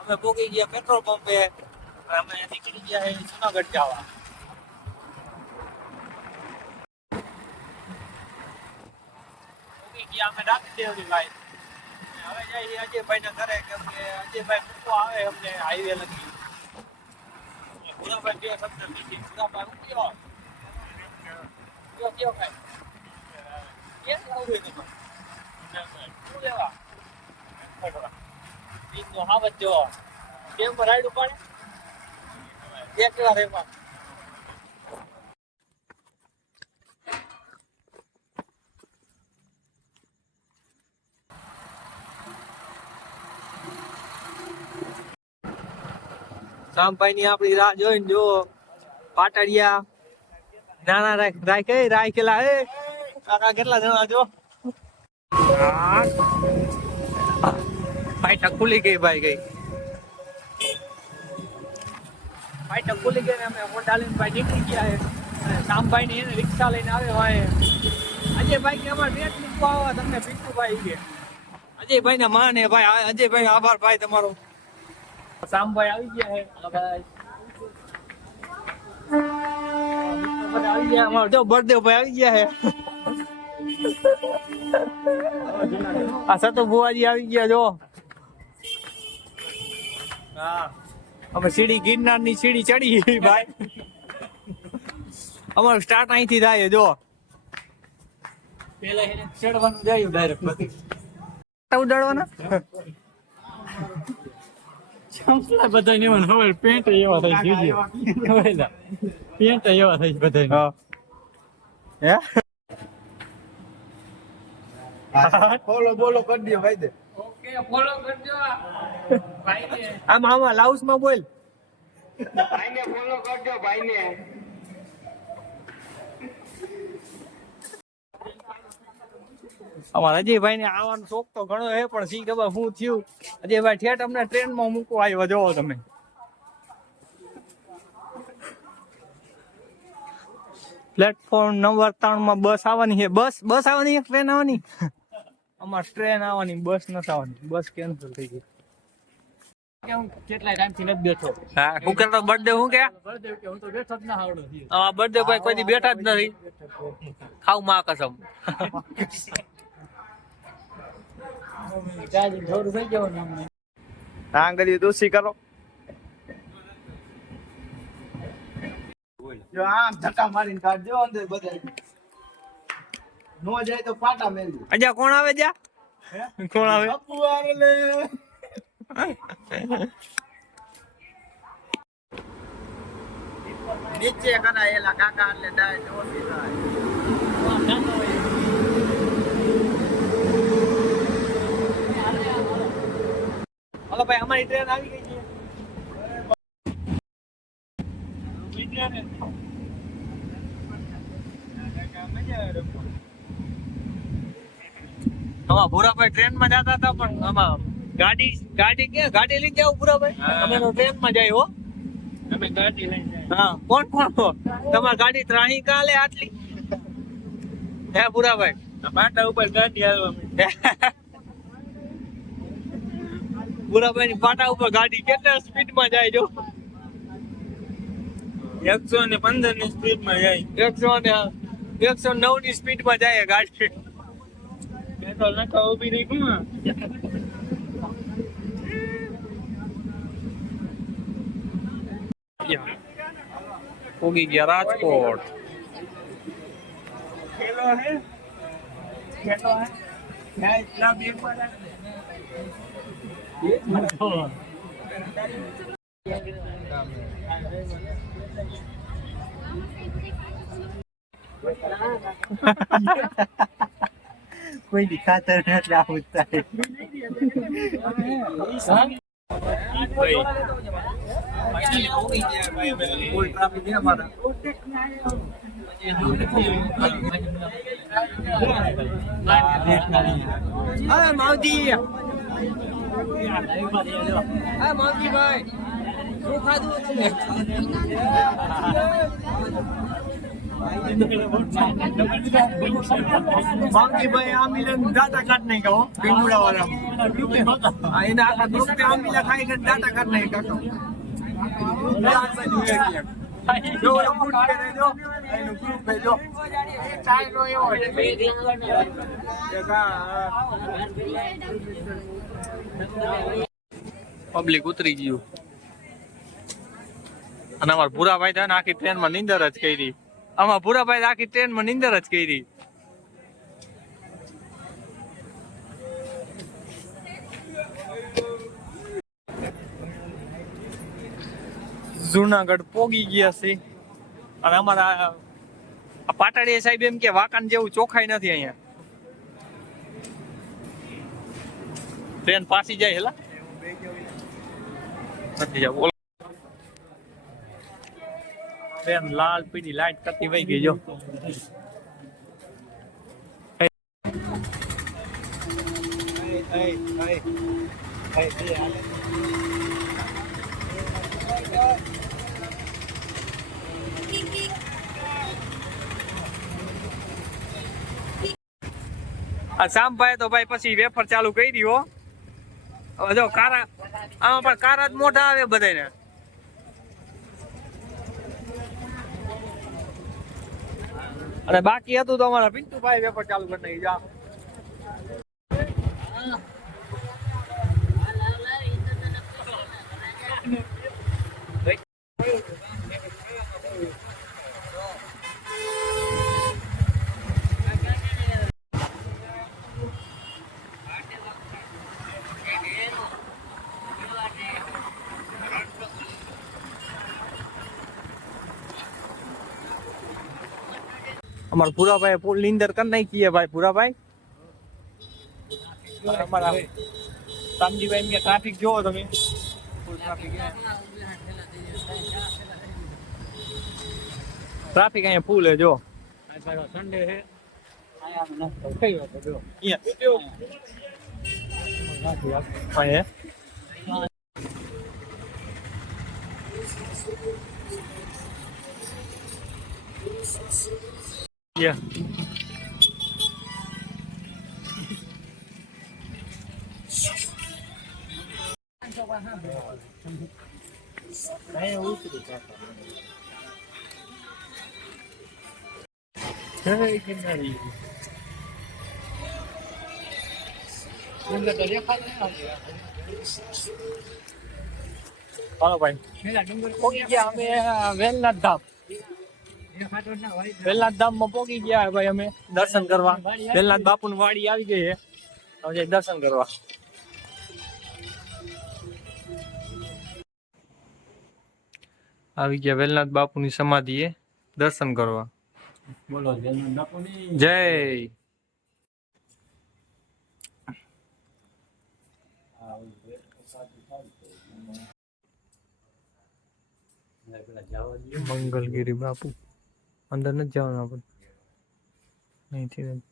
અમે પોગી ગયા પેટ્રોલ પંપે. અમે નીકળી ગયા જુનાગઢ જવા. પોગી ગયા અમે ડાકદેવની લાઈન. હવે જઈએ અજયભાઈ ના ઘરે કેમ કે અજયભાઈ મૂકવા આવે અમને હાઈવે લગી. પૂરાભાઈ બે શબ્દ લીધી. પૂરાભાઈ ઉઠ્યો કયો ભાઈ કેમ આવું તમારે શું લેવા બીજનો હાવત જો કેમ રાઈડ ઉપાડે એક વાર એમાં સામભાઈ ની આપડી રાહ જોઈને જો પાટડિયા નાના રાખેલા હે કાકા કેટલા જણા જો ફાઈટા ખુલી ગઈ ભાઈ ગઈ ફાઈટા ખુલી ગઈ ને અમે હોન્ડા લઈને ભાઈ નીકળી ગયા હે સામભાઈ ની એને રિક્ષા લઈને આવે ભાઈ અજયભાઈ કે અમારે રેટ મૂકવા આવા તમને પીટુભાઈ કે અજયભાઈ ના માં ને ભાઈ અજયભાઈ આભાર ભાઈ તમારો સામભાઈ આવી ગયા હે ભાઈ આવી ગયા અમારો જો બળદેવ ભાઈ આવી ગયા હે આ સતો બુવાજી આવી ગયા જો હા અમે સીડી ગિરનાર ની સીડી ચડી ભાઈ અમારું સ્ટાર્ટ અહીંથી થાય જો પેલા એને ચડવાનું જાય ડાયરેક્ટ ઉડાડવાના ચંપલા બધા ને હવે પેન્ટ એવા થઈ ગયું પેન્ટ એવા થઈ બધા હે ફોલો બોલો કરી દો ભાઈ દે ઓકે ફોલો કરજો ભાઈ ને આમાં લાઉસ માં બોલ ભાઈ ને ફોલો કરજો ભાઈ ને અમારા અજયભાઈ ને આવવાનો શોખ તો ઘણો હે પણ સી ખબર શું થયું અજયભાઈ ઠેઠ અમને ટ્રેન માં મૂકવા આવ્યો જોવો તમે પ્લેટફોર્મ નંબર 3 માં બસ આવવાની છે બસ આવવાની એક ટ્રેન આવવાની અમાર ટ્રેન આવવાની બસ નથી આવવાની બસ કેન્સલ થઈ ગઈ કેટલા ટાઈમ થી નથી બેઠો હા હું કરતો બર્થડે હું કે બર્થડે કે હું તો બેઠો જ ના આવડો હા બર્થડે ભાઈ કોઈ દી બેઠા જ નથી ખાવ માં કસમ ચાર્જિંગ થોડું થઈ ગયું ને અમને આંગળી દોશી કરો જો આમ ધક્કા મારીને કાઢજો અંદર બધા નો જાય તો પાટા મેલજો અજા કોણ આવે જા કોણ આવે બાપુ આવે લે નીચે કરાયેલા કાકા એટલે ડાય ઓછી થાય હાલો ભાઈ અમારી ટ્રેન આવી ગઈ છે ભૂરાભાઈ ટ્રેન માં જતા હતા પણ આમાં ગાડી લઈને જાવ ભૂરાભાઈ અમે ટ્રેન માં જાય હો અમે ગાડી લઈને હા કોણ તમારી ગાડી ત્રાહી કાલે આટલી હે ભૂરાભાઈ પાટા ઉપર ગાડી આવવા ભૂરાભાઈ ની પાટા ઉપર ગાડી કેટલા સ્પીડ માં જાય જો 115 ની સ્પીડ માં જાય 109 ની સ્પીડ માં જાય ગાડી પેટ્રોલ નાખવા ઉભી રહી કોણ પોગી ગયા રાજકોટ ખેલો હે ના ઇતના બે પર કોઈ દિખાતા નથી એટલે આવું થાય ફૂલ ટ્રાફિક છે અમારા હા માવજી હા માવજી ભાઈ શું ખાધું તમે બાકી ભાઈ આ મિલન દાતા કાઢ નહીં કહો પીંગુડા વાળા આ એના આખા ગ્રુપ पे આ મિલા ખાઈ કે દાતા કાઢ નહીં કાકો જો ગ્રુપ पे જો એનું ગ્રુપ पे જો ચાઈનો એવો પબ્લિક ઉતરી ગયું અને અમારા ભૂરાભાઈ થાય ને આખી ટ્રેન માં નીંદર જ કરી આમાં ભૂરાભાઈ આખી ટ્રેન માં નીંદર જ કરી જુનાગઢ પોગી ગયા છે અને અમારા પાટાડીયા સાહેબ એમ કે વાકાન જેવું ચોખાઈ નથી અહીંયા ટ્રેન પાસી જાય હેલા નથી જાવ ટ્રેન લાલ પીળી લાઈટ કરતી વહી ગઈ જો આ શામભાઈ તો ભાઈ પછી વેફર ચાલુ કરી દીધો હવે જો કારા આમાં પણ કારા જ મોઢા આવે બધાને અને બાકી હતું તો અમારા પિન્ટુભાઈ વેફર ચાલુ કરી નાખી જા અમારા પૂરાભાઈ પુલ ની અંદર કરી નાખી છે ભાઈ પૂરાભાઈ અમારા રામજીભાઈ એમ કે ટ્રાફિક જોવો તમે ટ્રાફિક અહીંયા ફૂલ હે જો સન્ડે છે Yeah. હાલો ભાઈ પહોંચી ગયા અમે વેલનાથ ધામ વેલનાથ ધામ માં પહોંચી ગયા ભાઈ અમે દર્શન કરવા વેલનાથ બાપુ ની વાડી આવી ગઈ છે હવે દર્શન કરવા આવી ગયા વેલનાથ બાપુ ની સમાધિ એ દર્શન કરવા બોલો વેલનાથ બાપુ ની જય મંગલગીરી બાપુ અંદર નથી જવાનું આપણે અહીંથી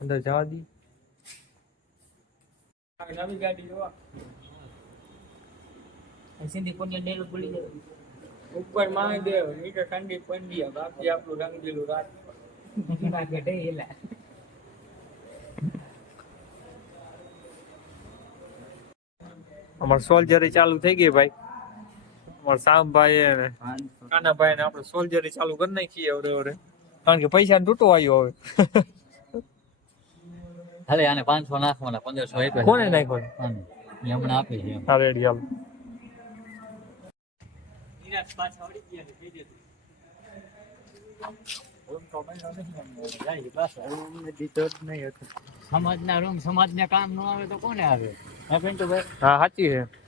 અંદર જવા દી નવી ગાડી જોવા સીધી પુણ્ય ડેલો ભૂલી જાય ઉપર મહાદેવ નીચે ઠંડી પંડિયા બાકી આપણું રંગીલું રાત અમાર સોલ્જરી ચાલુ થઈ ગઈ ભાઈ અમાર સામભાઈ અને કાનાભાઈ ને આપણે સોલ્જરી ચાલુ કરી નાખીએ હવે કારણ કે પૈસા તૂટો આવ્યો હવે હાલે આને 500 નાખવાના 1500 આપ્યા કોને નાખ્યો હમણાં આપી છે હા રેડી હાલ નિરાશ પાછા આવડી ગયા છે દે સમાજના રૂમ સમાજના કામ ન આવે તો કોને આવે હે પિન્ટુભાઈ હા સાચી છે